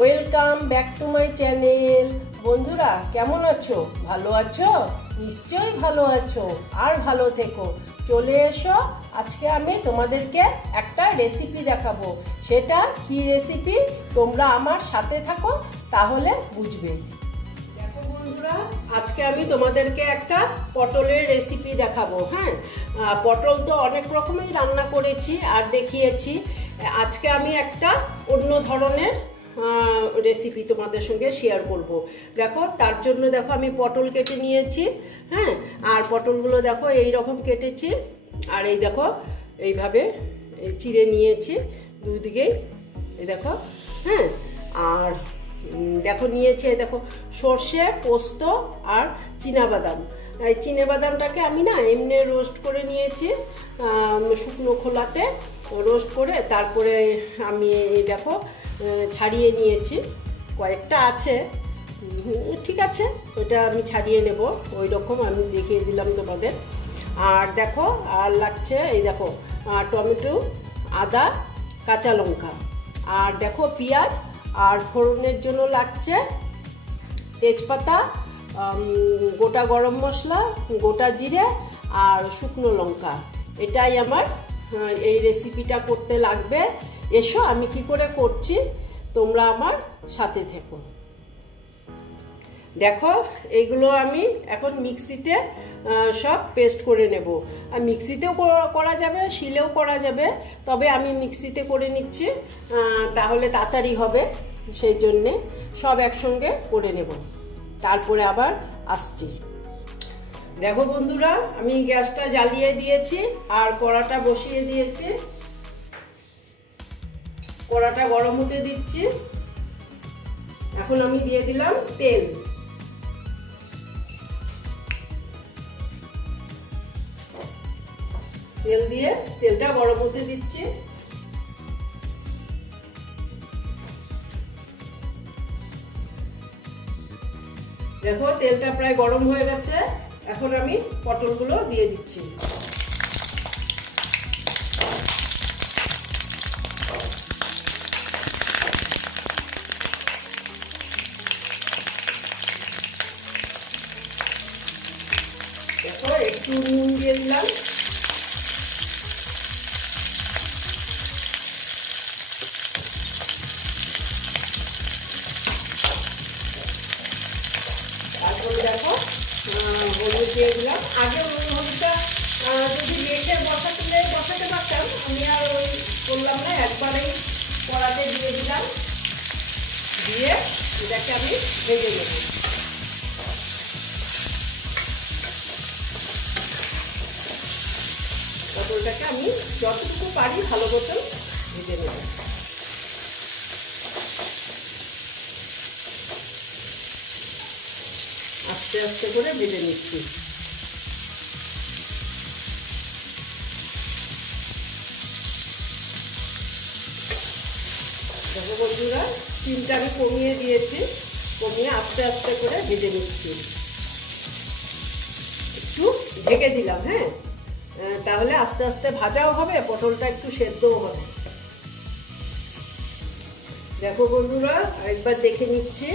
Welcome back to my channel. বন্ধুরা কেমন আছো? ভালো আছো? নিশ্চয়ই ভালো আছো, আর ভালো থেকো। চলে এসো, আজকে আমি তোমাদেরকে একটা রেসিপি দেখাবো। সেটা কি রেসিপি তোমরা আমার সাথে থাকো, তাহলে বুঝবে। দেখো বন্ধুরা, আজকে আমি তোমাদেরকে একটা পটলের রেসিপি দেখাবো। হ্যাঁ, পটল তো অনেক রকমই রান্না করেছি আর দেখিয়েছি। আজকে আমি একটা অন্য ধরনের রেসিপি তোমাদের সঙ্গে শেয়ার করব। দেখো, তার জন্য দেখো আমি পটল কেটে নিয়েছি। হ্যাঁ, আর পটলগুলো দেখো এই রকম কেটেছি, আর এই দেখো এইভাবে চিড়ে নিয়েছি দুদিকেই, এই দেখো। হ্যাঁ, আর দেখো নিয়েছি, দেখো সর্ষে, পোস্ত আর চীনাবাদাম। এই চীনাবাদামটাকে আমি না এমনি রোস্ট করে নিয়েছি, শুকনো খোলাতে রোস্ট করে তারপরে আমি দেখো ছাড়িয়ে নিয়েছি। কয়েকটা আছে, ঠিক আছে, ওটা আমি ছাড়িয়ে নেব। ওই রকম আমি দেখিয়ে দিলাম তোমাদের। আর দেখো আর লাগছে এই দেখো টমেটো, আদা, কাঁচা লঙ্কা, আর দেখো পেঁয়াজ, আর ফোড়নের জন্য লাগছে তেজপাতা, গোটা গরম মশলা, গোটা জিরে আর শুকনো লঙ্কা। এটাই আমার এই রেসিপিটা করতে লাগবে। এসো আমি কি করে করছি, তোমরা আমার সাথে থেকো। দেখো এইগুলো আমি এখন মিক্সিতে সব পেস্ট করে নেব। আর মিক্সিতেও করা যাবে, শিলেও করা যাবে, তবে আমি মিক্সিতে করে নিচ্ছি, তাহলে তাড়াতাড়ি হবে। সেই জন্যে সব একসঙ্গে করে নেব, তারপরে আবার আসছি। দেখো বন্ধুরা, আমি গ্যাসটা জ্বালিয়ে দিয়েছি আর কড়াটা বসিয়ে দিয়েছি। কড়াটা গরম হতে দিচ্ছি। এখন আমি দিয়ে দিলাম তেল। তেল দিয়ে তেলটা গরম হতে দিচ্ছি। দেখো তেলটা প্রায় গরম হয়ে গেছে। এখন আমি পটলগুলো দিয়ে দিচ্ছি। দেখো একটু নুন দিয়ে দিলাম। তারপরে দেখো হলুদ দিয়ে দিলাম। আগে হলুদটা যদি রেখে বসাতে পারতাম, আমি আর ওই করলাম না, একবারেই কড়াতে দিয়ে দিলাম। দিয়ে এটাকে আমি ভেজে নেব। পটলটাকে আমি যতটুকু পারি ভালো মতন ভেজে নেব। আস্তে আস্তে করে ভেজে নিচ্ছি। দেখো বন্ধুরা, চিমটা আমি কমিয়ে দিয়েছি, কমিয়ে আস্তে আস্তে করে ভেজে নিচ্ছি। একটু ঢেকে দিলাম। হ্যাঁ, তাহলে আস্তে আস্তে ভাজাও হবে, পটলটা একটু সেদ্ধও হবে। দেখো বন্ধুরা, আরেকবার দেখে নিচ্ছি।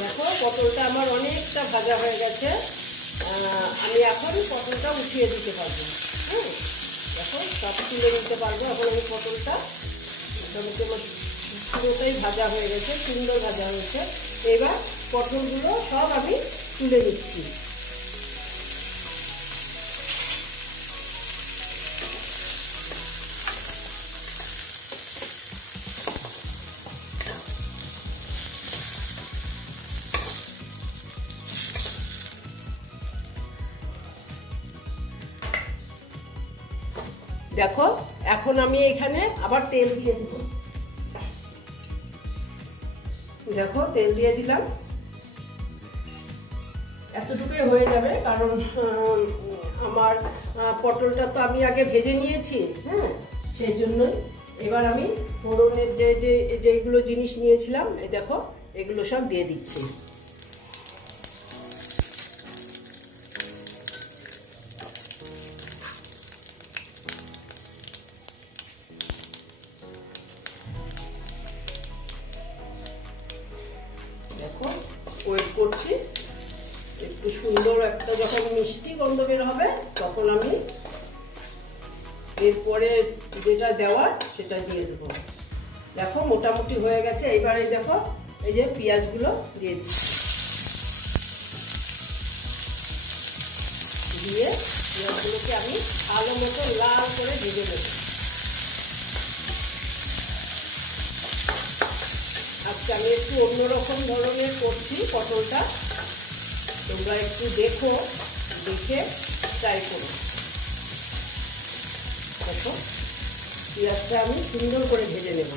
দেখো পটলটা আমার অনেকটা ভাজা হয়ে গেছে। আমি এখন পটলটা উঠিয়ে দিতে পারবো। হ্যাঁ, দেখো সব তুলে নিতে পারবো। এখন আমি পটলটা মোটামুটি আমার পুরোটাই ভাজা হয়ে গেছে, সুন্দর ভাজা হয়েছে। এবার পটলগুলো সব আমি তুলে নিচ্ছি। দেখো এখন আমি এখানে আবার তেল দিয়ে দিব। দেখো তেল দিয়ে দিলাম। এতটুকুই হয়ে যাবে, কারণ আমার পটলটা তো আমি আগে ভেজে নিয়েছি। হ্যাঁ, সেই জন্যই এবার আমি ফোড়নের যেগুলো জিনিস নিয়েছিলাম, এই দেখো এগুলো সব দিয়ে দিচ্ছি। নিচ্ছি। একটু সুন্দর একটা যখন মিষ্টি গন্ধ বের হবে তখন আমি এরপরে যেটা দেওয়ার সেটা দিয়ে দেবো। দেখো মোটামুটি হয়ে গেছে। এইবারে দেখো এই যে পেঁয়াজগুলো দিয়ে দিচ্ছি, দিয়ে পেঁয়াজগুলোকে আমি ভালো মতো লাল করে ভেজে নেব। আজকে আমি একটু অন্যরকম ধরনের করছি পটলটা, তোমরা একটু দেখো, দেখে ট্রাই করো। দেখো পেঁয়াজটা আমি সুন্দর করে ভেজে নেব।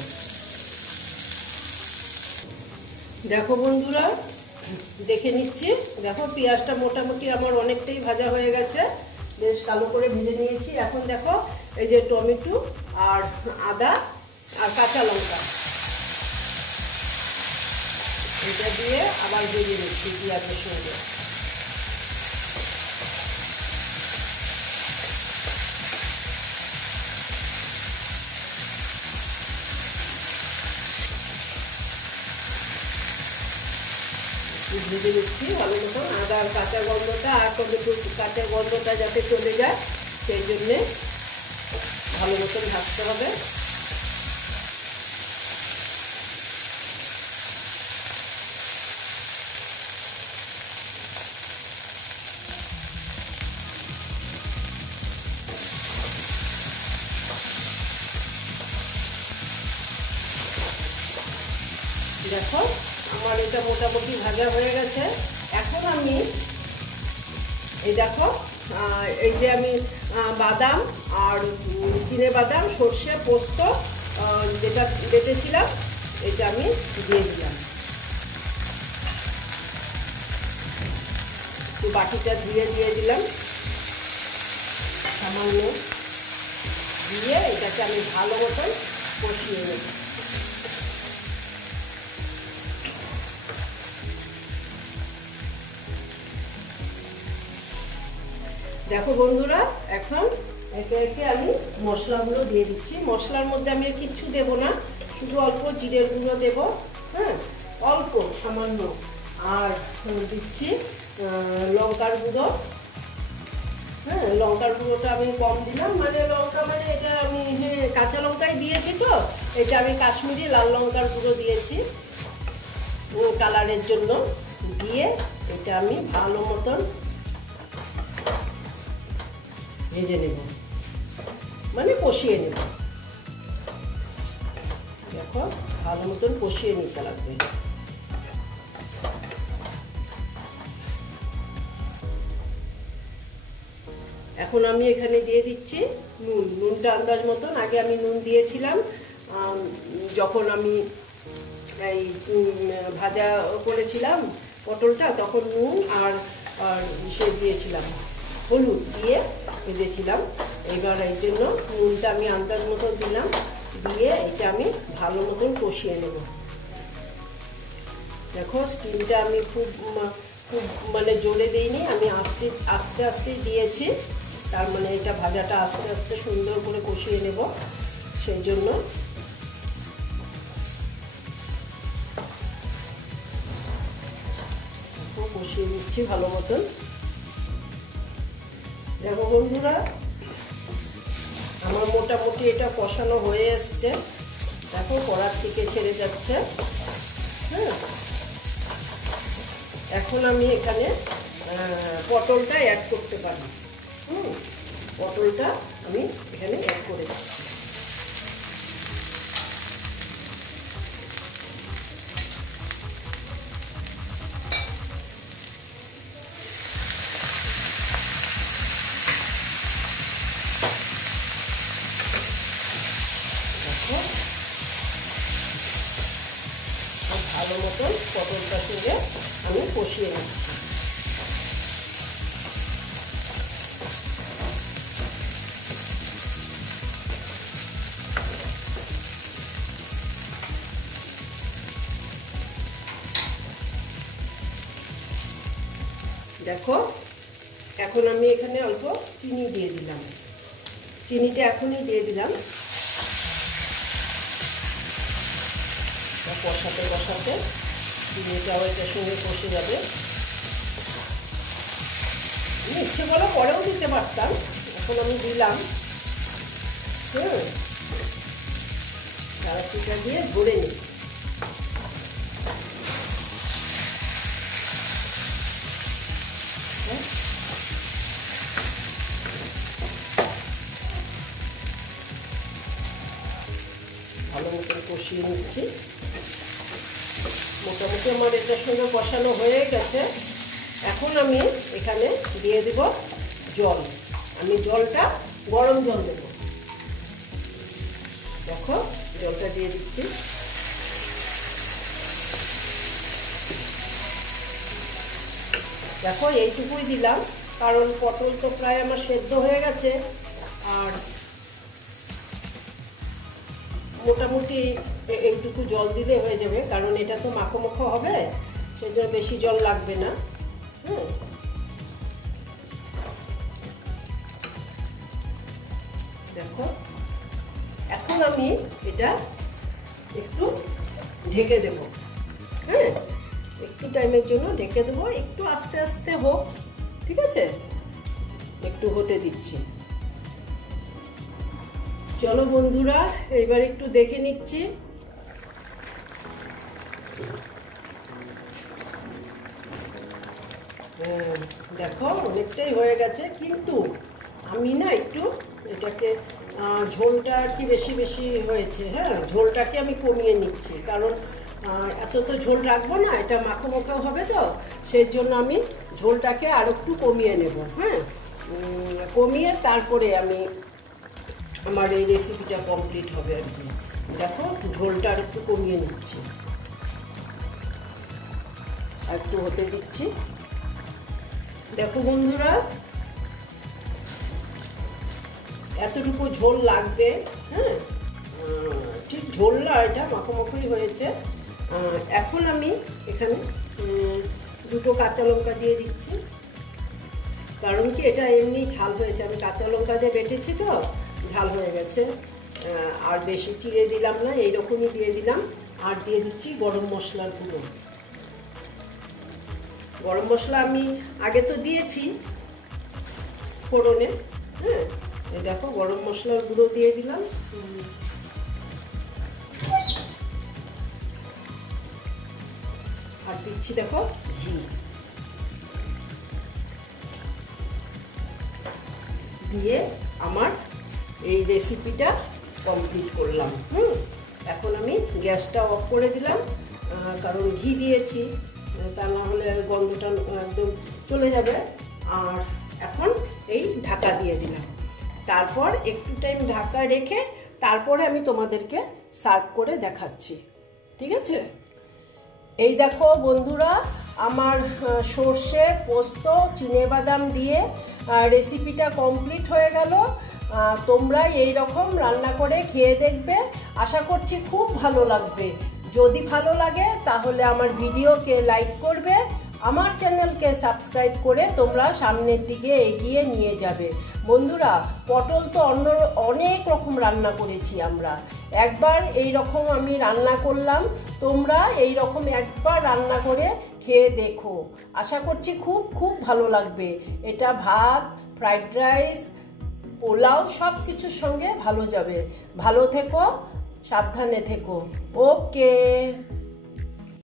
দেখো বন্ধুরা, দেখে নিচ্ছি। দেখো পেঁয়াজটা মোটামুটি আমার অনেকটাই ভাজা হয়ে গেছে, বেশ কালো করে ভেজে নিয়েছি। এখন দেখো এই যে টমেটো আর আদা আর কাঁচা লঙ্কা এটা দিয়ে আবার ভেজে নিচ্ছি পেঁয়াজের সঙ্গে। ভেজে দিচ্ছি ভালো মতন আদা আর কাঁচা গন্ধটা আর টমেটো কাঁচা গন্ধটা যাতে চলে যায় সেই জন্যে ভালো মতন ভাজতে হবে। দেখো আমার এটা মোটামুটি ভাজা হয়ে গেছে। এখন আমি এই দেখো এই যে আমি বাদাম আর চিনে বাদাম, সর্ষে, পোস্ত যেটা বেটেছিলাম এটা আমি দিয়ে দিলাম। একটু বাটিটা দিয়ে দিলাম সামান্য, দিয়ে এটাকে আমি ভালো মতন কষিয়ে নেব। দেখো বন্ধুরা, এখন একে একে আমি মশলাগুলো দিয়ে দিচ্ছি। মশলার মধ্যে আমি কিচ্ছু দেব না, শুধু অল্প জিরের গুঁড়ো দেব, হ্যাঁ অল্প সামান্য, আর দিচ্ছি লঙ্কার গুঁড়ো। হ্যাঁ লঙ্কার গুঁড়োটা আমি কম দিলাম, মানে লঙ্কা মানে এটা আমি কাঁচা লঙ্কাই দিয়েছি, তো এটা আমি কাশ্মীরি লাল লঙ্কার গুঁড়ো দিয়েছি কালারের জন্য। দিয়ে এটা আমি ভালো মতন ভেজে নেব, মানে কষিয়ে নেব। দেখো ভালো মতন কষিয়ে নিতে লাগবে। এখন আমি এখানে দিয়ে দিচ্ছি নুন। নুনটা আন্দাজ মতন, আগে আমি নুন দিয়েছিলাম যখন আমি এই ভাজা করেছিলাম পটলটা, তখন নুন আর সে দিয়েছিলাম হলুদ দিয়ে ভেজেছিলাম। এবার এই জন্য নুনটা আমি আন্দাজ মতো দিলাম, দিয়ে এটা আমি ভালো মতন কষিয়ে নেব। দেখো স্টিমটা আমি খুব মানে জোরে দিইনি, আমি আস্তে আস্তে আস্তে দিয়েছি, তার মানে এটা ভাজাটা আস্তে আস্তে সুন্দর করে কষিয়ে নেব, সেই জন্য। কষিয়ে নিচ্ছি ভালো মতন। দেখো বন্ধুরা, আমার মোটামুটি এটা কষানো হয়ে এসছে। দেখো কড়ার থেকে ছেড়ে যাচ্ছে। হ্যাঁ এখন আমি এখানে পটলটা অ্যাড করতে পারি। পটলটা আমি এখানে অ্যাড করে দিচ্ছি। ভালো মতন পটলটার সঙ্গে আমি কষিয়ে নিচ্ছি। দেখো এখন আমি এখানে অল্প চিনি দিয়ে দিলাম, চিনিটা এখনই দিয়ে দিলাম। কষাতে কষাতে চিনিটাও এটার সঙ্গে কষে যাবে। ইচ্ছে করলে পরেও দিতে পারতাম, এখন আমি দিলাম। কড়াইটা দিয়ে ভরে নিই। ভালো মতো কষিয়ে নিচ্ছি। মোটামুটি আমার এটার সঙ্গে কষানো হয়ে গেছে। এখন আমি এখানে দিয়ে দেব জল। আমি জলটা গরম জল দেব। দেখো জলটা দিয়ে দিচ্ছি। দেখো এইটুকুই দিলাম, কারণ পটল তো প্রায় আমার সেদ্ধ হয়ে গেছে, আর মোটামুটি এইটুকু জল দিলে হয়ে যাবে, কারণ এটা তো মাখো মাখো হবে, সেই জন্য বেশি জল লাগবে না। দেখো এখন আমি এটা একটু ঢেকে দেব। একটু টাইমের জন্য ঢেকে দেবো, একটু আস্তে আস্তে হোক, ঠিক আছে? একটু হতে দিচ্ছি। চলো বন্ধুরা, এইবার একটু দেখে নিচ্ছি। দেখো অনেকটাই হয়ে গেছে, কিন্তু আমি না একটু এটাকে ঝোলটা আর কি বেশি বেশি হয়েছে। ঝোলটাকে আমি কমিয়ে নিচ্ছি, কারণ এত তো ঝোল রাখবো না, এটা মাখো মাখো হবে, তো সেই জন্য আমি ঝোলটাকে আর একটু কমিয়ে নেব। কমিয়ে তারপরে আমি আমার এই রেসিপিটা কমপ্লিট হবে আর কি। দেখো ঝোলটা আর একটু কমিয়ে নিচ্ছি, আর একটু হতে দিচ্ছি। দেখো বন্ধুরা, এতটুকু ঝোল লাগবে। ঠিক ঝোল না, এটা মাখো মাখোই হয়েছে। এখন আমি এখানে দুটো কাঁচা লঙ্কা দিয়ে দিচ্ছি, কারণ কি এটা এমনি ঝাল হয়েছে, আমি কাঁচা লঙ্কা দিয়ে বেটেছি তো ঝাল হয়ে গেছে। আর বেশি চিড়ে দিলাম না, এইরকমই দিয়ে দিলাম। আর দিয়ে দিচ্ছি গরম মশলার গুঁড়ো। গরম মশলা আমি আগে তো দিয়েছি ফোড়নে। এই দেখো গরম মশলার গুঁড়ো দিয়ে দিলাম। আর দিচ্ছি দেখো ঘি। দিয়ে আমার এই রেসিপিটা কমপ্লিট করলাম। এখন আমি গ্যাসটা অফ করে দিলাম, কারণ ঘি দিয়েছি, তা না হলে গন্ধটা একদম চলে যাবে। আর এখন এই ঢাকা দিয়ে দিলাম। তারপর একটু টাইম ঢাকা রেখে তারপরে আমি তোমাদেরকে সার্ভ করে দেখাচ্ছি, ঠিক আছে? এই দেখো বন্ধুরা, আমার সর্ষে পোস্ত চিনেবাদাম দিয়ে রেসিপিটা কমপ্লিট হয়ে গেল। তোমরা এই রকম রান্না করে খেয়ে দেখবে, আশা করছি খুব ভালো লাগবে। যদি ভালো লাগে তাহলে আমার ভিডিওকে লাইক করবে, আমার চ্যানেলকে সাবস্ক্রাইব করে তোমরা সামনের দিকে এগিয়ে নিয়ে যাবে। বন্ধুরা, পটল তো অনেক রকম রান্না করেছি আমরা। একবার এই রকম আমি রান্না করলাম, তোমরা এই রকম একবার রান্না করে খেয়ে দেখো, আশা করছি খুব খুব ভালো লাগবে। এটা ভাত, ফ্রাইড রাইস, পোলাও সব কিছুর সঙ্গে ভালো যাবে। ভালো থেকো, সাবধানে থেকো। ওকে।